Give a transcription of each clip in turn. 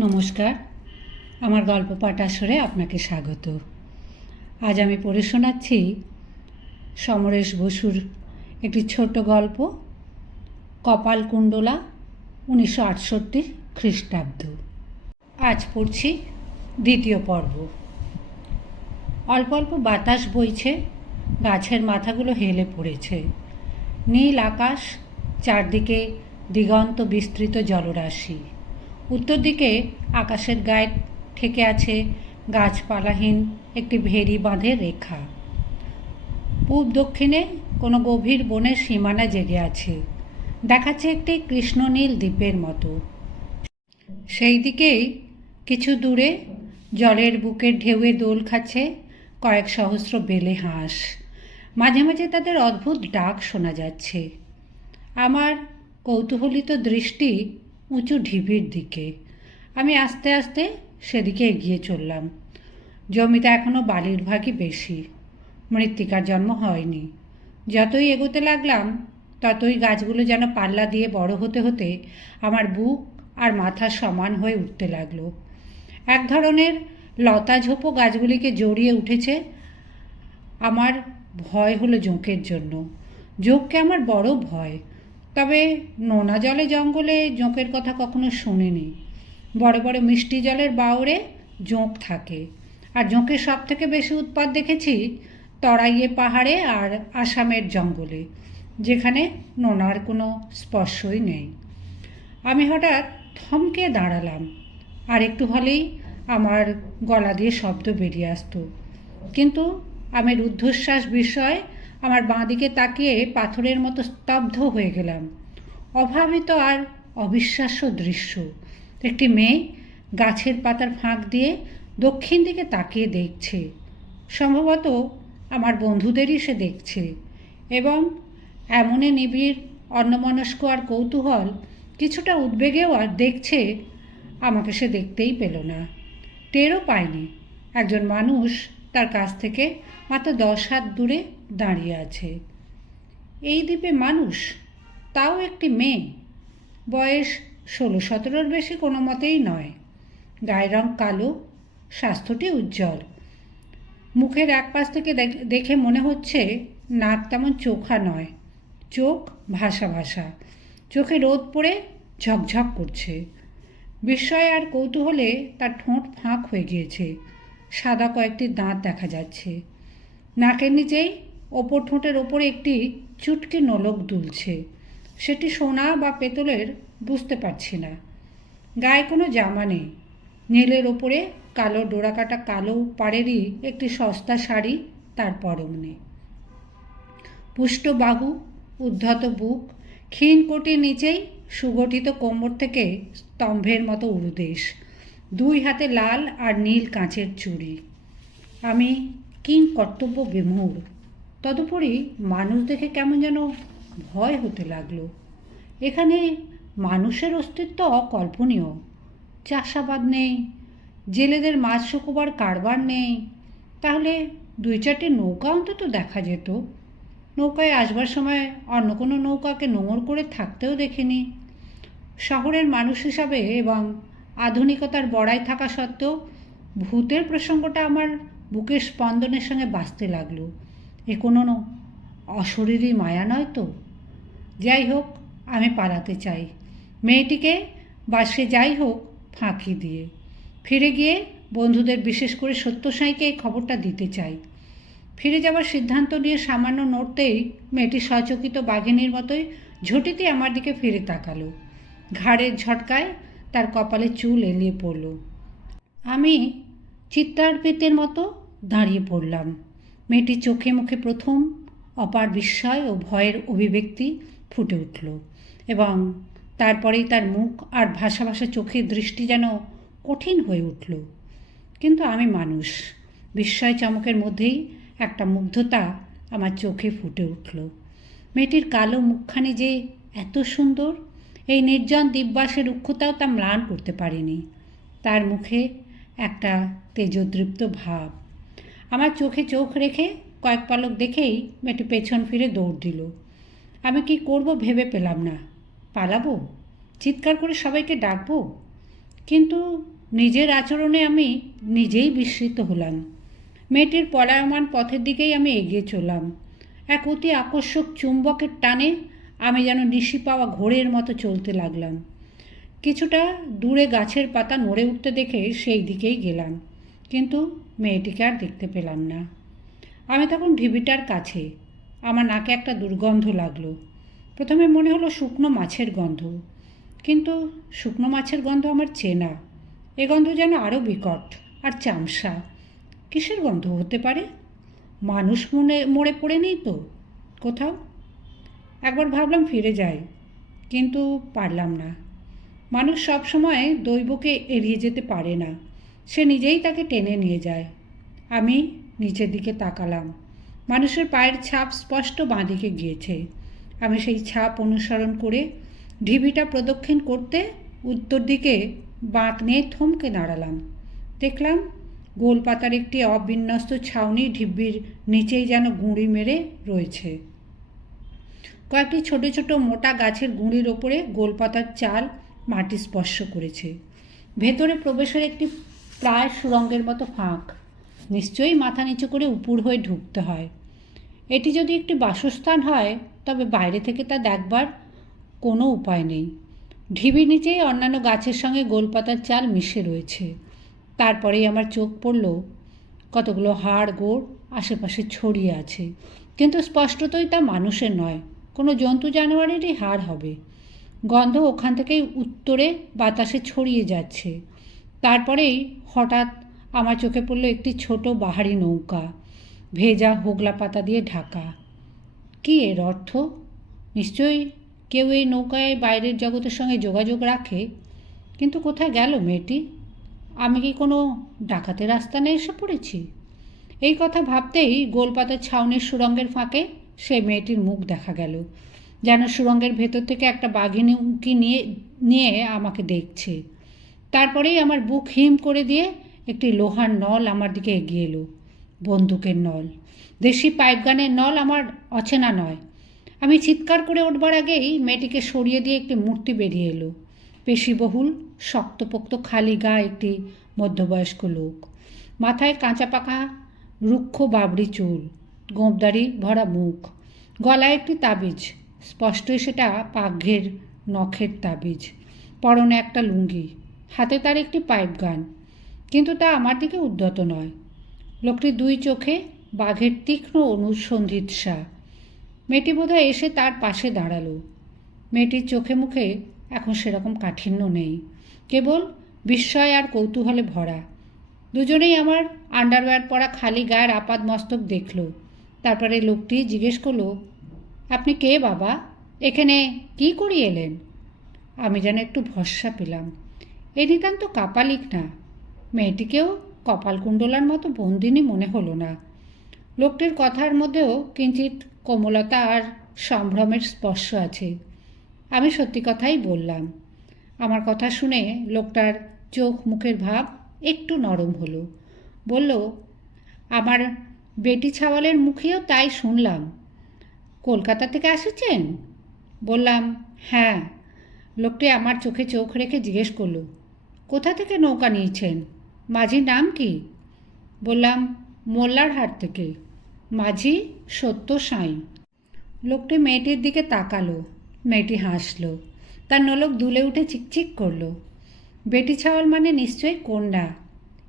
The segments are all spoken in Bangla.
নমস্কার। আমার গল্প পাঠ আসরে আপনাকে স্বাগত। আজ আমি পড়ে শোনাচ্ছি সমরেশ বসুর একটি ছোট গল্প, কপালকুণ্ডলা, উনিশশো আটষট্টি খ্রিস্টাব্দ। আজ পড়ছি দ্বিতীয় পর্ব। অল্প অল্প বাতাস বইছে, গাছের মাথাগুলো হেলে পড়েছে। নীল আকাশ, চারদিকে দিগন্ত বিস্তৃত জলরাশি। উত্তর দিকে আকাশের গায়ে ঠেকে আছে গাছপালাহীন একটি ভেরি বাঁধের রেখা। পূব দক্ষিণে কোনো গভীর বনের সীমানা জেগে আছে। দেখাচ্ছে একটি কৃষ্ণনীল দ্বীপের মতো। সেই দিকেই কিছু দূরে জলের বুকের ঢেউয়ে দোল খাচ্ছে কয়েক সহস্র বেলে হাঁস। মাঝে মাঝে তাদের অদ্ভুত ডাক শোনা যাচ্ছে। আমার কৌতূহলিত দৃষ্টি উঁচু ঢিবির দিকে। আমি আস্তে আস্তে সেদিকে এগিয়ে চললাম। জমিতে এখনও বালির ভাগই বেশি। মৃত্তিকার জন্ম হয়নি। যতই এগোতে লাগলাম, ততই গাছগুলো যেন পাল্লা দিয়ে বড় হতে হতে আমার বুক আর মাথা সমান হয়ে উঠতে লাগল। এক ধরনের লতা ঝোপো গাছগুলিকে জড়িয়ে উঠেছে আমার ভয় হলো জোঁকের জন্য। জোঁককে আমার বড় ভয়। তবে নোনা জলে জঙ্গলে জোঁকের কথা কখনো শুনিনি। বড় বড় মিষ্টি জলের বাউরে জোঁক থাকে। আর জোঁকের সব থেকে বেশি উৎপাত দেখেছি তরাইয়ে পাহাড়ে আর আসামের জঙ্গলে, যেখানে নোনার কোনো স্পর্শই নেই। আমি হঠাৎ থমকে দাঁড়ালাম। আর একটু হলেই আমার গলা দিয়ে শব্দ বেরিয়ে আসতো। কিন্তু আমি রুদ্ধশ্বাস বিষয় আমার বাঁ দিকে তাকিয়ে পাথরের মতো স্তব্ধ হয়ে গেলাম। অভাবিত আর অবিশ্বাস্য দৃশ্য। একটি মেয়ে গাছের পাতার ফাঁক দিয়ে দক্ষিণ দিকে তাকিয়ে দেখছে। সম্ভবত আমার বন্ধুদেরই সে দেখছে এবং এমনই নিবিড়, অন্যমনস্ক আর কৌতূহল কিছুটা উদ্বেগেও আর দেখছে আমাকে সে দেখতেই পেল না। টেরও পায়নি। একজন মানুষ তার কাছ থেকে মাত্র দশ হাত দূরে দাঁড়িয়ে আছে। এই দ্বীপে মানুষ, তাও একটি মেয়ে। বয়স ষোলো সতেরোর বেশি কোনো মতেই নয়। গায়ের রং কালো, স্বাস্থ্যটি উজ্জ্বল। মুখের এক পাশ থেকে দেখ- মনে হচ্ছে নাক তেমন চোখা নয়। চোখ ভাসা ভাসা। চোখে রোদ পড়ে, ঝকঝক করছে। বিস্ময় আর কৌতূহলে তার ঠোঁট ফাঁক হয়ে গিয়েছে। সাদা কয়েকটি দাঁত দেখা যাচ্ছে। নাকের নিচেই ওপর ঠোঁটের ওপরে একটি চুটকি নলক দুলছে। সেটি সোনা বা পেতলের, বুঝতে পারছি না। গায়ে কোনো জামা নেই। নীলের ওপরে কালো ডোরাকাটা কালো পাড়েরই একটি সস্তা শাড়ি, তার পরনে পুষ্ট বাহু, উদ্ধত বুক, ক্ষীণ কোটির নিচেই সুগঠিত কোমর থেকে স্তম্ভের মতো উরুদেশ, দুই হাতে লাল আর নীল কাঁচের চুড়ি। আমি কিং কর্তব্য বিমূঢ়। তদুপরি মানুষ দেখে কেমন যেন ভয় হতে লাগল। এখানে মানুষের অস্তিত্ব অকল্পনীয়। চাষাবাদ নেই, জেলেদের মাছ শুকোবার কারবার নেই। তাহলে দুই চারটে নৌকা অন্তত দেখা যেত। নৌকায় আসবার সময় অন্য কোনো নৌকাকে নোঙর করে থাকতেও দেখিনি। শহরের মানুষ হিসাবে এবং আধুনিকতার বড়াই থাকা সত্ত্বেও ভূতের প্রসঙ্গটা আমার বুকের স্পন্দনের সঙ্গে বাঁচতে লাগল। এ কোনো ন- অশরীরী মায়া নয় তো? যাই হোক, আমি পালাতে চাই। মেয়েটিকে বা সে যাই হোক, ফাঁকি দিয়ে। ফিরে গিয়ে বন্ধুদের বিশেষ করে সত্যসাঁইকে এই খবরটা দিতে চাই। ফিরে যাওয়ার সিদ্ধান্ত নিয়ে সামান্য নড়তেই মেয়েটি সচকিত বাঘিনীর মতোই ঝটিতে আমার দিকে ফিরে তাকালো। ঘাড়ের ঝটকায় তার কপালে চুল এলিয়ে পড়ল। আমি চিত্তার্পিতের মতো দাঁড়িয়ে পড়লাম। মেয়েটির চোখে মুখে প্রথম অপার বিস্ময় ও ভয়ের অভিব্যক্তি ফুটে উঠল এবং তারপরেই তার মুখ আর ভাষা ভাষা চোখের দৃষ্টি যেন কঠিন হয়ে উঠল। কিন্তু আমি মানুষ বিস্ময় চমকের মধ্যেই একটা মুগ্ধতা আমার চোখে ফুটে উঠল। মেয়েটির কালো মুখখানি যে এত সুন্দর, এই নির্জন দিব্যাসের রুক্ষতাও তা ম্লান করতে পারিনি। তার মুখে একটা তেজদৃপ্ত ভাব। আমার চোখে চোখ রেখে কয়েক পালক দেখেই মেয়েটি পেছন ফিরে দৌড় দিল। আমি কি করব ভেবে পেলাম না। পালাবো? চিৎকার করে সবাইকে ডাকবো? কিন্তু নিজের আচরণে আমি নিজেই বিস্মিত হলাম। মেয়েটির পলায়মান পথের দিকেই আমি এগিয়ে চললাম। এক অতি আকর্ষক চুম্বকের টানে আমি যেন নিশি পাওয়া ঘোরের মতো চলতে লাগলাম। কিছুটা দূরে গাছের পাতা নড়ে উঠতে দেখে সেই দিকেই গেলাম। কিন্তু মেয়েটিকে আর দেখতে পেলাম না। আমি তখন ঢিবিটার কাছে। আমার নাকে একটা দুর্গন্ধ লাগল। প্রথমে মনে হলো শুকনো মাছের গন্ধ। কিন্তু শুকনো মাছের গন্ধ আমার চেনা। এ গন্ধ যেন আরও বিকট আর চামসা। কিসের গন্ধ হতে পারে? মানুষ মনে, মরে পড়ে নেই তো? কোথাও? একবার ভাবলাম ফিরে যাই, কিন্তু পারলাম না। মানুষ সব সময় দৈবকে এড়িয়ে যেতে পারে না। সে নিজেই তাকে টেনে নিয়ে যায়। আমি নিচের দিকে তাকালাম। মানুষের পায়ের ছাপ স্পষ্ট বাঁদিকে গিয়েছে। আমি সেই ছাপ অনুসরণ করে ঢিবিটা প্রদক্ষিণ করতে উত্তর দিকে বাঁক নিয়ে থমকে দাঁড়ালাম। দেখলাম গোলপাতার একটি অবিন্যস্ত ছাউনি ঢিবির নিচেই যেন গুঁড়ি মেরে রয়েছে। কয়েকটি ছোট ছোট মোটা গাছের গুঁড়ির ওপরে গোলপাতার চাল মাটি স্পর্শ করেছে। ভেতরে প্রবেশের একটি প্রায় সুরঙ্গের মতো ফাঁক। নিশ্চয়ই মাথা নিচু করে উপুর হয়ে ঢুকতে হয়। এটি যদি একটি বাসস্থান হয়, তবে বাইরে থেকে তা দেখবার কোনো উপায় নেই। ঢিবির নিচেই অন্যান্য গাছের সঙ্গে গোলপাতার চাল মিশে রয়েছে। তারপরেই আমার চোখ পড়ল, কতগুলো হাড় গোড় আশেপাশে ছড়িয়ে আছে। কিন্তু স্পষ্টতই তা মানুষের নয়, কোনো জন্তু জানোয়ারেরই হাড় হবে। গন্ধ ওখান থেকেই উত্তরে বাতাসে ছড়িয়ে যাচ্ছে। তারপরেই হঠাৎ আমার চোখে পড়ল একটি ছোট বাহারি নৌকা। ভেজা হোগলা পাতা দিয়ে ঢাকা। কি এর অর্থ? নিশ্চয়ই কেউ এই নৌকায় বাইরের জগতের সঙ্গে যোগাযোগ রাখে? কিন্তু কোথায় গেল মেয়েটি? আমি কি কোনো ডাকাতের রাস্তা আস্তানে এসে পড়েছি? এই কথা ভাবতেই গোলপাতার ছাউনির সুরঙ্গের ফাঁকে সে মেয়েটির মুখ দেখা গেল। যেন সুরঙ্গের ভেতর থেকে একটা বাঘিনী উঁকি নিয়ে নিয়ে আমাকে দেখছে। তারপরেই আমার বুক হিম করে দিয়ে একটি লোহার নল আমার দিকে এগিয়ে এলো, বন্দুকের নল। দেশি পাইপগানের নল আমার অচেনা নয়। আমি চিৎকার করে উঠবার আগেই মেয়েটিকে সরিয়ে দিয়ে একটি মূর্তি বেরিয়ে এলো। পেশিবহুল, শক্তপোক্ত, খালি গা একটি মধ্যবয়স্ক লোক। মাথায় কাঁচা পাকা, রুক্ষ বাবরি চুল গোঁপদারি ভরা মুখ। গলায় একটি তাবিজ, স্পষ্টই সেটা পাঘের নখের তাবিজ। পরনে একটা লুঙ্গি। হাতে তার একটি পাইপ গান। কিন্তু তা আমার দিকে উদ্যত নয়। লোকটির দুই চোখে বাঘের তীক্ষ্ণ অনুসন্ধিৎসা মেয়েটি বোধহয় এসে তার পাশে দাঁড়াল। মেয়েটির চোখে মুখে এখন সেরকম কাঠিন্য নেই। কেবল বিস্ময় আর কৌতূহলে ভরা। দুজনেই আমার আন্ডারওয়্যার পরা খালি গায়ের আপাদ মস্তক দেখল। তারপরে লোকটি জিজ্ঞেস করল, আপনি কে বাবা? এখানে কি করিয়ে এলেন? আমি যেন একটু ভরসা পেলাম। এ নিতান্ত কাপালিক না। মেয়েটিকেও কপালকুণ্ডলার মতো বন্দিনী মনে হলো না। লোকটির কথার মধ্যেও কিঞ্চিত কোমলতা আর সম্ভ্রমের স্পর্শ আছে। আমি সত্যি কথাই বললাম। আমার কথা শুনে লোকটার চোখ মুখের ভাব একটু নরম হলো। বলল, আমার বেটি ছাওয়ালের মুখেও তাই শুনলাম। কলকাতা থেকে এসেছেন বললাম হ্যাঁ। লোকটি আমার চোখে চোখ রেখে জিজ্ঞেস করল কোথা থেকে নৌকা নিয়েছেন? মাঝির নাম কি? বললাম, মোল্লার হাট থেকে। মাঝি সত্য সাঁই। লোকটি মেয়েটির দিকে তাকালো। মেয়েটি হাসলো। তার নলক দুলে উঠে চিকচিক করল। বেটি ছাওয়াল মানে নিশ্চয়ই কন্যা।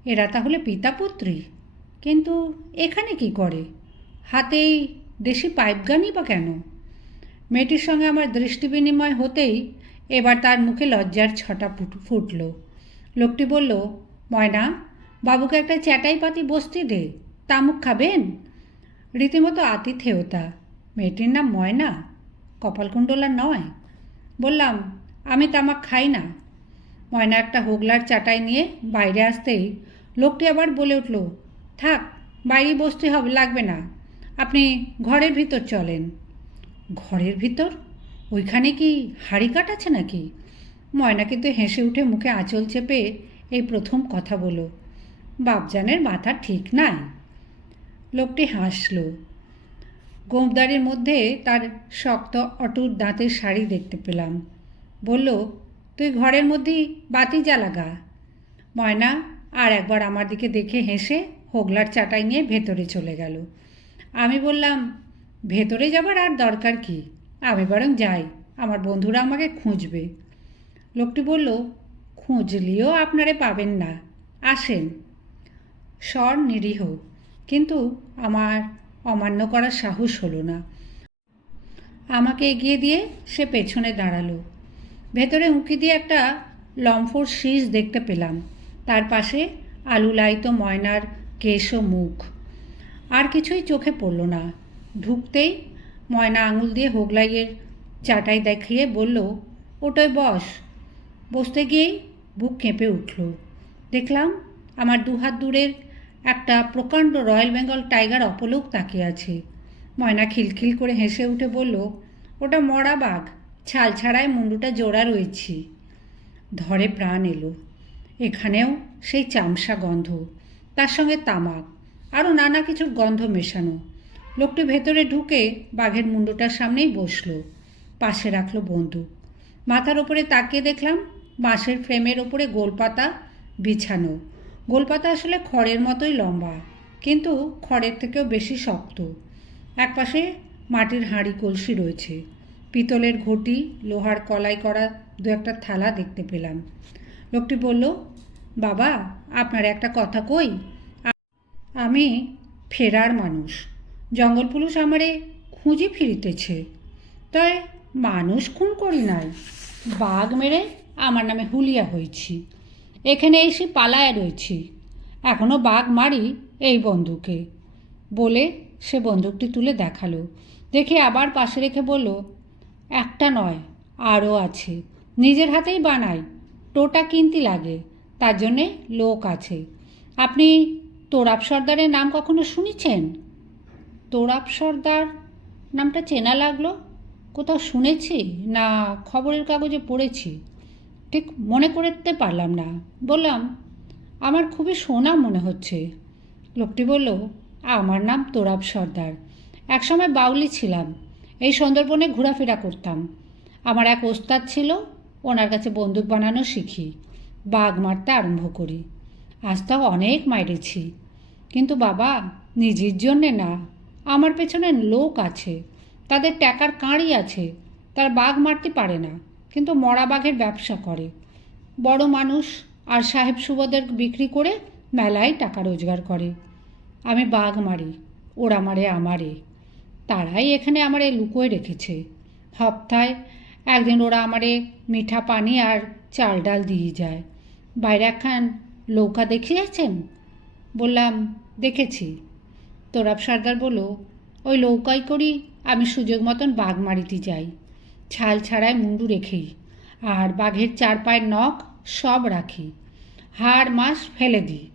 এরা তাহলে পিতাপুত্রী কিন্তু এখানে কি করে? হাতেই দেশি পাইপ গানই বা কেন? মেয়েটির সঙ্গে আমার দৃষ্টি বিনিময় হতেই এবার তার মুখে লজ্জার ছটা ফুটল। লোকটি বলল, ময়না, বাবুকে একটা চ্যাটাই পাতি বসতে দে তামুক খাবেন? রীতিমতো আতিথেয়তা। মেয়েটির নাম ময়না, কপালকুণ্ডলা নয়। বললাম, আমি তামাক খাই না। ময়না একটা হোগলার চাটাই নিয়ে বাইরে আসতেই লোকটি আবার বলে উঠল, থাক বাইরে বসতে হবে, লাগবে না। আপনি ঘরের ভিতর চলেন। ঘরের ভিতর? ওইখানে কি হাড়ি কাট আছে নাকি? ময়না কিন্তু হেসে উঠে মুখে আঁচল চেপে এই প্রথম কথা বলো বাপজানের মাথা ঠিক নাই? লোকটি হাসল। গোমদারের মধ্যে তার শক্ত, অটুট দাঁতের শাড়ি দেখতে পেলাম। বলল, তুই ঘরের মধ্যেই বাতি জ্বালাগা ময়না আর একবার আমার দিকে দেখে হেসে হোগলার চাটাই নিয়ে ভেতরে চলে গেল। আমি বললাম, ভেতরে যাবার আর দরকার কি? আমি বরং যাই, আমার বন্ধুরা আমাকে খুঁজবে। লোকটি বলল, খুঁজলিও আপনারে পাবেন না। আসেন। স্বর নিরীহ, কিন্তু আমার অমান্য করার সাহস হলো না। আমাকে এগিয়ে দিয়ে সে পেছনে দাঁড়াল। ভেতরে উঁকি দিয়ে একটা লম্ফোর শীষ দেখতে পেলাম। তার পাশে আলু লাইতো ময়নার কেশ ও মুখ। আর কিছুই চোখে পড়ল না। ঢুকতেই ময়না আঙুল দিয়ে হোগলাইয়ের চাটাই দেখিয়ে বলল, ওটাই বস বসতে গিয়েই বুক কেঁপে উঠল। দেখলাম আমার দুহাত দূরের একটা প্রকাণ্ড রয়্যাল বেঙ্গল টাইগার অপলোক তাকিয়ে আছে। ময়না খিলখিল করে হেসে উঠে বলল, ওটা মরা বাঘ, ছাল ছাড়ায় মুন্ডুটা জোড়া রয়েছি। ধরে প্রাণ এলো। এখানেও সেই চামসা গন্ধ, তার সঙ্গে তামাক, আরও নানা কিছুর গন্ধ মেশানো। লোকটি ভেতরে ঢুকে বাঘের মুন্ডুটার সামনেই বসল, পাশে রাখল বন্দুক। মাথার ওপরে তাকিয়ে দেখলাম বাঁশের ফ্রেমের ওপরে গোলপাতা বিছানো। গোলপাতা আসলে খড়ের মতোই লম্বা, কিন্তু খড়ের থেকেও বেশি শক্ত। একপাশে মাটির হাঁড়ি কলসি রয়েছে। পিতলের ঘটি, লোহার কলাই করা দু একটা থালা দেখতে পেলাম। লোকটি বলল, বাবা, আপনার একটা কথা কই? আমি ফেরার মানুষ। জঙ্গল পুলিশ আমারে খুঁজে ফিরিতেছে। তাই মানুষ খুন করি নাই। বাঘ মেরে আমার নামে হুলিয়া হয়েছি এখানে এসে পালায় রয়েছি এখনও বাঘ মারি এই বন্দুকে। বলে সে বন্দুকটি তুলে দেখাল। দেখে আবার পাশে রেখে বলল, একটা নয়, আরও আছে। নিজের হাতেই বানাই। টোটা কিনতে লাগে, তার জন্যে লোক আছে। আপনি তোরাব সর্দারের নাম কখনো শুনেছেন? তোরাব সর্দার? নামটা চেনা লাগল? কোথাও শুনেছি? না, খবরের কাগজে পড়েছি। ঠিক মনে করতে পারলাম না। বললাম, আমার খুবই শোনা মনে হচ্ছে। লোকটি বলল, আমার নাম তোরাব সর্দার। একসময় বাউলি ছিলাম, এই সুন্দরবনে ঘোরাফেরা করতাম। আমার এক ওস্তাদ ছিল, ওনার কাছে বন্দুক বানানো শিখি, বাঘ মারতে আরম্ভ করি। আজ তাও অনেক মাইরেছি। কিন্তু বাবা, নিজের জন্যে না, আমার পেছনে লোক আছে, তাদের টাকার কাঁড়ি আছে, তার বাঘ মারতে পারে না। কিন্তু মরা বাঘের ব্যবসা করে। বড় মানুষ আর সাহেব সুবদের বিক্রি করে মেলায় টাকা রোজগার করে। আমি বাঘ মারি, ওরা মারে আমারে। তারাই এখানে আমারে লুকোয় রেখেছে। হপ্তায় একদিন ওরা আমারে মিঠা পানি আর চাল ডাল দিয়ে যায়। বাইরে একখান নৌকা দেখিয়েছেন? বললাম, দেখেছি। তোরাব সর্দার বলল, ওই নৌকাই করি আমি সুযোগ মতন বাঘ মারিতে যাই। ছাল ছাড়ায় মুন্ডু রেখেই আর বাঘের চার পায়ের নখ সব রাখি। হাড় মাস ফেলে দিই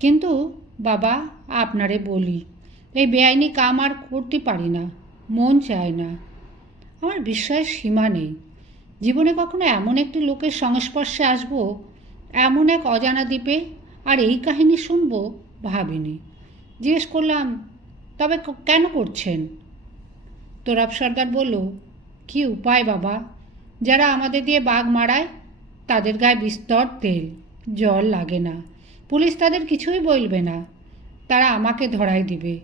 কিন্তু বাবা আপনারে বলি, এই বেআইনি কাম আর করতে পারি না, মন চায় না। আমার বিশ্বাসের সীমা নেই। জীবনে কখনো এমন একটি লোকের সংস্পর্শে আসব, এমন এক অজানা দ্বীপে আর এই কাহিনী শুনব ভাবিনি। জিজ্ঞেস করলাম, তবে কেন করছেন? তোরাব সর্দার বলল কি উপায় বাবা? যারা আমাদের দিয়ে বাঘ মারায়, তাদের গায়ে বিস্তর তেল, জল লাগে না। পুলিশ তাদের কিছুই বলবে না। তারা আমাকে ধরাই দিবে।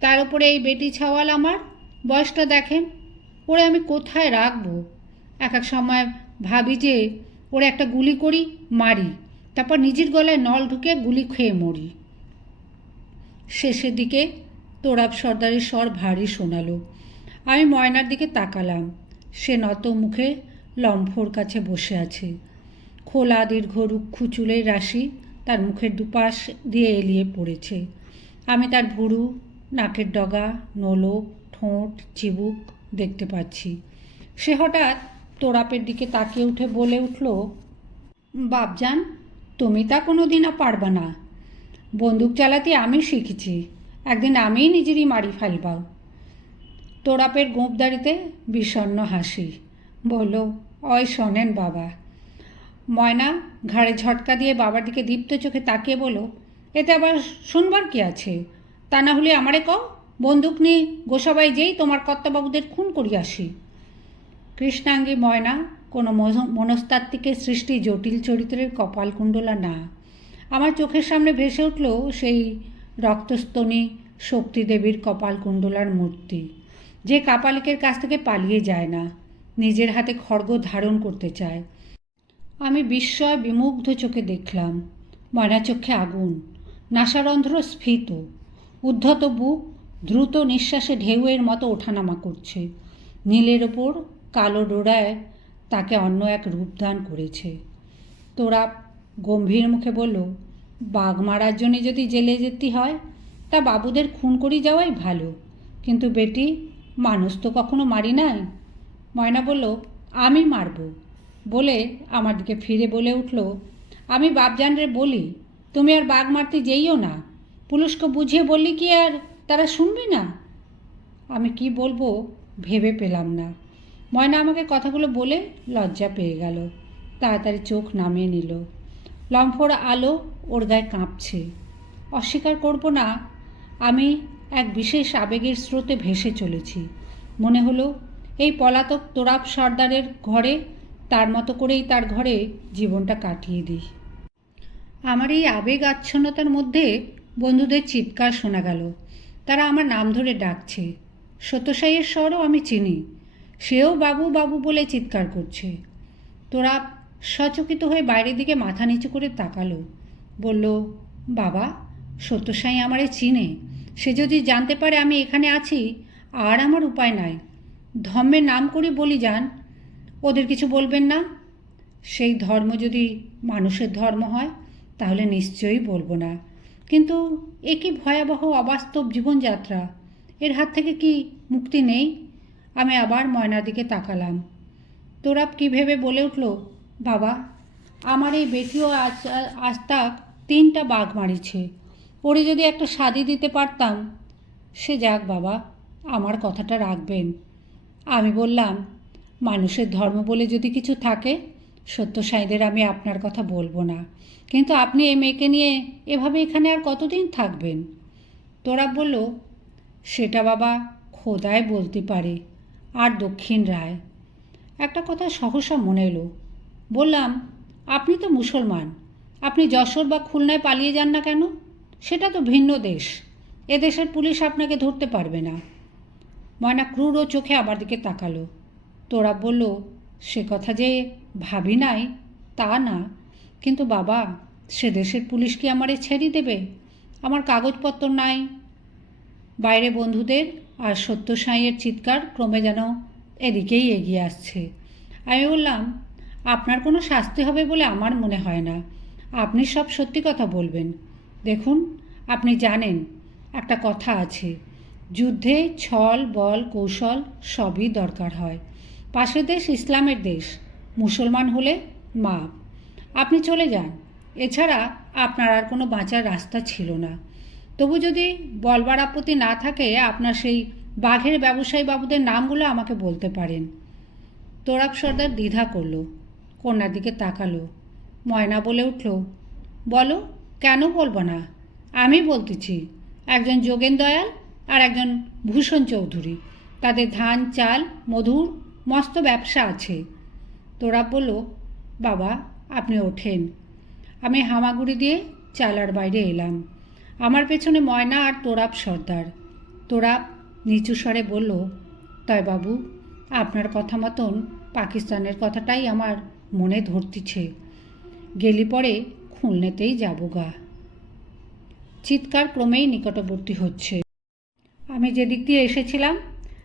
তার উপরে এই বেটি ছাওয়াল আমার? বয়সটা দেখেন, ওরে আমি কোথায় রাখব? এক এক সময় ভাবি যে ওরে একটা গুলি করি, মারি। তারপর নিজের গলায় নল ঢুকে গুলি খেয়ে মরি। শেষের দিকে তোরাব সর্দারের স্বর ভারী শোনালো। আমি ময়নার দিকে তাকালাম। সে নত মুখে লম্ফোর কাছে বসে আছে। খোলা দীর্ঘ রুক্ষ চুলের রাশি তার মুখের দুপাশ দিয়ে এলিয়ে পড়েছে। আমি তার ভুরু, নাকের ডগা নোলক ঠোঁট, চিবুক দেখতে পাচ্ছি। সে হঠাৎ তোরাপের দিকে তাকিয়ে উঠে বলে উঠল, বাপজান, তুমি তা কোনো দিনও পারবা না। বন্দুক চালাতে আমি শিখেছি। একদিন আমিই নিজেরই মারি ফেলবাও। তোরাপের গোঁপদারিতে বিষণ্ণ হাসি। বলল, অয় শোনেন বাবা। ময়না ঘাড়ে ঝটকা দিয়ে বাবার দিকে দীপ্ত চোখে তাকিয়ে বলো এতে আবার শুনবার কি আছে? তা না হলে আমারে কও, বন্দুক নিয়ে গোসাবাই যেই তোমার কর্তাবাবুদের খুন করি আসি। কৃষ্ণাঙ্গী ময়না কোনো মনস্তাত্ত্বিকের সৃষ্টি জটিল চরিত্রের কপালকুণ্ডলা না। আমার চোখের সামনে ভেসে উঠল সেই রক্তস্তনী শক্তিদেবীর কপালকুণ্ডলার মূর্তি। যে কাপালিকের কাছ থেকে পালিয়ে যায় না, নিজের হাতে খড়গ ধারণ করতে চায়। আমি বিস্ময় বিমুগ্ধ চোখে দেখলাম ময়না চোখে আগুন, নাসারন্ধ্র স্ফীত, উদ্ধত বুক দ্রুত নিঃশ্বাসে ঢেউয়ের মতো ওঠানামা করছে। নীলের ওপর কালো ডোরায় তাকে অন্য এক রূপদান করেছে। তোরা গম্ভীর মুখে বলল, বাঘ মারার জন্য যদি জেলে যেতে হয়, তা বাবুদের খুন করি যাওয়াই ভালো। কিন্তু বেটি মানুষ তো কখনো মারি নাই? ময়না বলল, আমি মারব। বলে আমার দিকে ফিরে বলে উঠল, আমি বাপজানরে বলি, তুমি আর বাঘ মারতে যেইও না। পুলিশকে বুঝিয়ে বললি কি আর তারা শুনবি না? আমি কি বলব ভেবে পেলাম না। ময়না আমাকে কথাগুলো বলে লজ্জা পেয়ে গেল, তাড়াতাড়ি চোখ নামিয়ে নিল। লম্ফোর আলো ওর গায়ে কাঁপছে। অস্বীকার করব না, আমি এক বিশেষ আবেগের স্রোতে ভেসে চলেছি। মনে হলো, এই পলাতক তোরাব সর্দারের ঘরে, তার মতো করেই তার ঘরে জীবনটা কাটিয়ে দিই। আমার এই আবেগ আচ্ছন্নতার মধ্যে বন্ধুদের চিৎকার শোনা গেল। তারা আমার নাম ধরে ডাকছে। সত্যসাইয়ের স্বরও আমি চিনি। সেও বাবু বাবু বলে চিৎকার করছে। তোরা সচকিত হয়ে বাইরের দিকে মাথা নিচু করে তাকালো। বলল, বাবা, সত্যসাই আমারে চিনে। সে যদি জানতে পারে আমি এখানে আছি, আর আমার উপায় নাই। ধর্মের নাম করে বলি যান, ওদের কিছু বলবেন না। সেই ধর্ম যদি মানুষের ধর্ম হয়, তাহলে নিশ্চয়ই বলব না। কিন্তু এ কি ভয়াবহ, অবাস্তব জীবনযাত্রা? এর হাত থেকে কি মুক্তি নেই? আমি আবার ময়নার দিকে তাকালাম। তোরাব কি ভেবে বলে উঠল, বাবা, আমার এই বেটিও আজ আজ তাক তিনটা বাঘ মারিছে। ওরে যদি একটা শাদি দিতে পারতাম। সে যাক বাবা, আমার কথাটা রাখবেন। আমি বললাম, মানুষের ধর্ম বলে যদি কিছু থাকে, সত্য সাঁইদের আমি আপনার কথা বলব না। কিন্তু আপনি এই মেয়েকে নিয়ে এভাবে এখানে আর কতদিন থাকবেন? তোরা বলল, সেটা বাবা খোদায় বলতে পারে, আর দক্ষিণ রায়। একটা কথা সহসা মনে এলো। বললাম, আপনি তো মুসলমান, আপনি যশোর বা খুলনায় পালিয়ে যান না কেন? সেটা তো ভিন্ন দেশ। এদেশের পুলিশ আপনাকে ধরতে পারবে না। ময়না ক্রুর ও চোখে আমার দিকে তাকালো। তোরা বলল, সে কথা যে ভাবি নাই, তা না। কিন্তু বাবা, সে দেশের পুলিশ কি আমারে ছেড়ে দেবে? আমার কাগজপত্র নাই। বাইরে বন্ধুদের আর সত্য সাঁইয়ের চিৎকার ক্রমে যেন এদিকেই এগিয়ে আসছে। আমি বললাম, আপনার কোনো শাস্তি হবে বলে আমার মনে হয় না। আপনি সব সত্যি কথা বলবেন। দেখুন, আপনি জানেন, একটা কথা আছে। যুদ্ধে ছল, বল, কৌশল সবই দরকার হয়। পাশের দেশ ইসলামের দেশ, মুসলমান হলে মা। আপনি চলে যান। এছাড়া আপনার আর কোনো বাঁচার রাস্তা ছিল না। তবু যদি বলবার আপত্তি না থাকে, আপনার সেই বাঘের ব্যবসায়ী বাবুদের নামগুলো আমাকে বলতে পারেন। তোরাব সর্দার দ্বিধা করল, কন্যার দিকে তাকালো, ময়না বলে উঠল, বলো কেন বলব না? আমি বলতেছি, একজন যোগেন দয়াল আর একজন ভূষণ চৌধুরী। তাদের ধান, চাল, মধুর মস্ত ব্যবসা আছে। তোরা বলল বাবা, আপনি ওঠেন। আমি হামাগুড়ি দিয়ে চালার বাইরে এলাম। আমার পেছনে ময়না আর তোরাব সর্দার। তোরাব নিচু স্বরে বলল তাই বাবু, আপনার কথা মতন পাকিস্তানের কথাটাই আমার মনে ধরতিছে। গেলি পরে খুলনেতেই যাব গা। চিৎকার ক্রমেই নিকটবর্তী হচ্ছে। আমি যেদিক দিয়ে এসেছিলাম,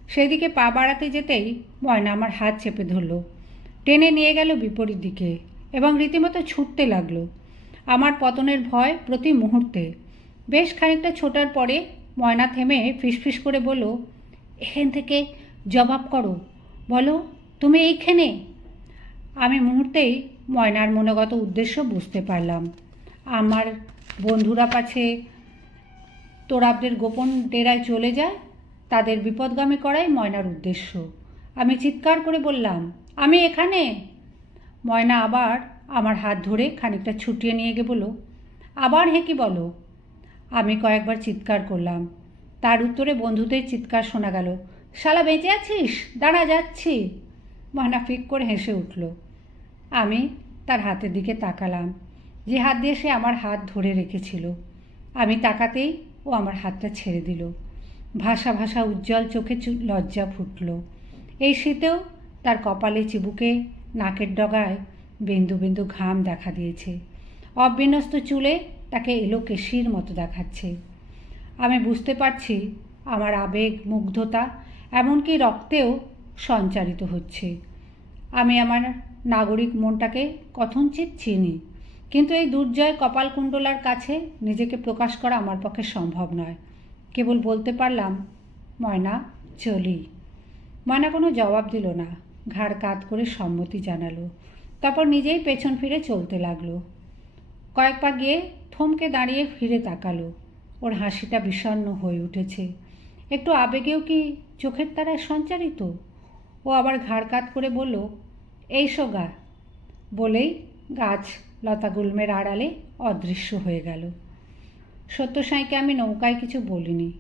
সেদিকে পা বাড়াতে যেতেই ময়না আমার হাত চেপে ধরলো। টেনে নিয়ে গেল বিপরীত দিকে এবং রীতিমতো ছুটতে লাগল। আমার পতনের ভয় প্রতি মুহূর্তে। বেশ খানিকটা ছোটার পরে ময়না থেমে ফিসফিস করে বলল, এখান থেকে জবাব করো। বলো, তুমি এইখানে? আমি মুহূর্তেই ময়নার মনোগত উদ্দেশ্য বুঝতে পারলাম। আমার বন্ধুরা পাছে তোরাবদের গোপন ডেরায় চলে যায়, তাদের বিপদগামী করাই ময়নার উদ্দেশ্য। আমি চিৎকার করে বললাম, আমি এখানে? ময়না আবার আমার হাত ধরে খানিকটা ছুটিয়ে নিয়ে গিয়ে বলো আবার হেঁকি বলো? আমি কয়েকবার চিৎকার করলাম। তার উত্তরে বন্ধুদের চিৎকার শোনা গেল, শালা বেঁচে আছিস? দাঁড়া, যাচ্ছি। ময়না ফিক করে হেসে উঠল আমি তার হাতের দিকে তাকালাম। যে হাত দিয়ে সে আমার হাত ধরে রেখেছিল, আমি তাকাতেই ও আমার হাতটা ছেড়ে দিল। ভাষা ভাষা উজ্জ্বল চোখে লজ্জা ফুটল। এই শীতেও তার কপালে চিবুকে নাকের ডগায় বিন্দু বিন্দু ঘাম দেখা দিয়েছে। অবিন্যস্ত চুলে তাকে এলো কেশির মতো দেখাচ্ছে। আমি বুঝতে পারছি আমার আবেগ, মুগ্ধতা, এমনকি রক্তেও সঞ্চারিত হচ্ছে। আমি আমার নাগরিক মনটাকে কথঞ্চিত চিনি। কিন্তু এই দুর্জয় কপালকুণ্ডলার কাছে নিজেকে প্রকাশ করা আমার পক্ষে সম্ভব নয়। কেবল বলতে পারলাম, ময়না, চলি। ময়না কোনো জবাব দিল না। ঘাড় কাত করে সম্মতি জানালো। তারপর নিজেই পেছন ফিরে চলতে লাগল। কয়েক পা গিয়ে থমকে দাঁড়িয়ে ফিরে তাকালো। ওর হাসিটা বিষণ্ণ হয়ে উঠেছে। একটু আবেগেও কি চোখের তারায় সঞ্চারিত? ও আবার ঘাড় কাত করে বলল এই গা, বলেই গাছ লতা গুল্মের আড়ালে অদৃশ্য হয়ে গেল। সত্যসাঁইকে আমি নৌকায় কিছু বলিনি।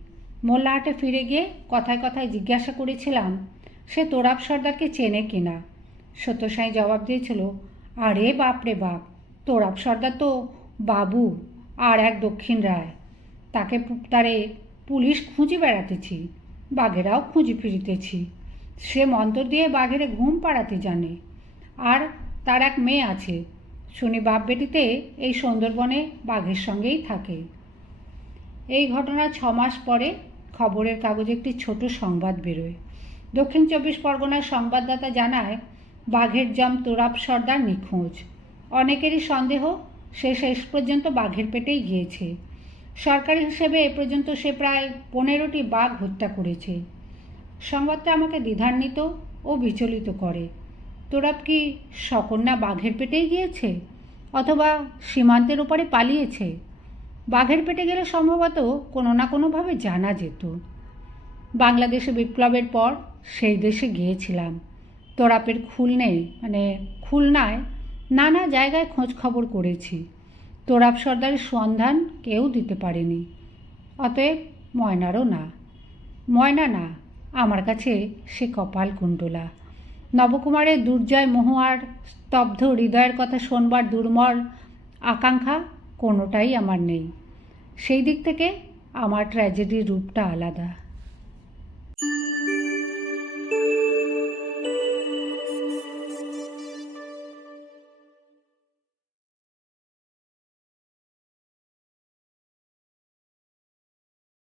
মোল্লাহাটে ফিরে গিয়ে কথায় কথায় জিজ্ঞাসা করেছিলাম, সে তোরাব সর্দারকে চেনে কিনা সত্যসাঁই জবাব দিয়েছিল, আরে বাপ রে বাপ, তোরাব সর্দার তো বাবু আর এক দক্ষিণ রায়। তাকে তারে পুলিশ খুঁজে বেড়াতেছি, বাঘেরাও খুঁজে ফিরিতেছি। সে মন্তর দিয়ে বাঘেরে ঘুম পাড়াতে জানে। আর তার এক মেয়ে আছে। শুনি বাপ বেটিতে এই সুন্দরবনে বাঘের সঙ্গেই থাকে। এই ঘটনার ছ মাস পরে খবরের কাগজে একটি ছোট সংবাদ বেরোয়। দক্ষিণ চব্বিশ পরগনার সংবাদদাতা জানায়, বাঘের জম তোরাব সর্দার নিখোঁজ। অনেকেরই সন্দেহ, সে শেষ পর্যন্ত বাঘের পেটেই গিয়েছে। সরকারি হিসেবে এ পর্যন্ত সে প্রায় পনেরোটি বাঘ হত্যা করেছে। সংবাদটা আমাকে দ্বিধান্বিত ও বিচলিত করে। তোরাব কি সকন্যা বাঘের পেটেই গিয়েছে অথবা সীমান্তের ওপারে পালিয়েছে? বাঘের পেটে গেলে সম্ভবত কোনো না কোনোভাবে জানা যেত। বাংলাদেশে বিপ্লবের পর সেই দেশে গিয়েছিলাম। তোরাপের খুলনে মানে খুলনায় নানা জায়গায় খোঁজ খবর করেছি। তোরাপ সর্দারের সন্ধান কেউ দিতে পারেনি। অতএব ময়নারও না। ময়না না, আমার কাছে সে কপাল কুণ্ডলা। নবকুমারের দুর্জয় মহুয়ার স্তব্ধ হৃদয়ের কথা শোনবার দুর্মল আকাঙ্ক্ষা কোনোটাই আমার নেই। সেই দিক থেকে আমার ট্র্যাজেডির রূপটা আলাদা।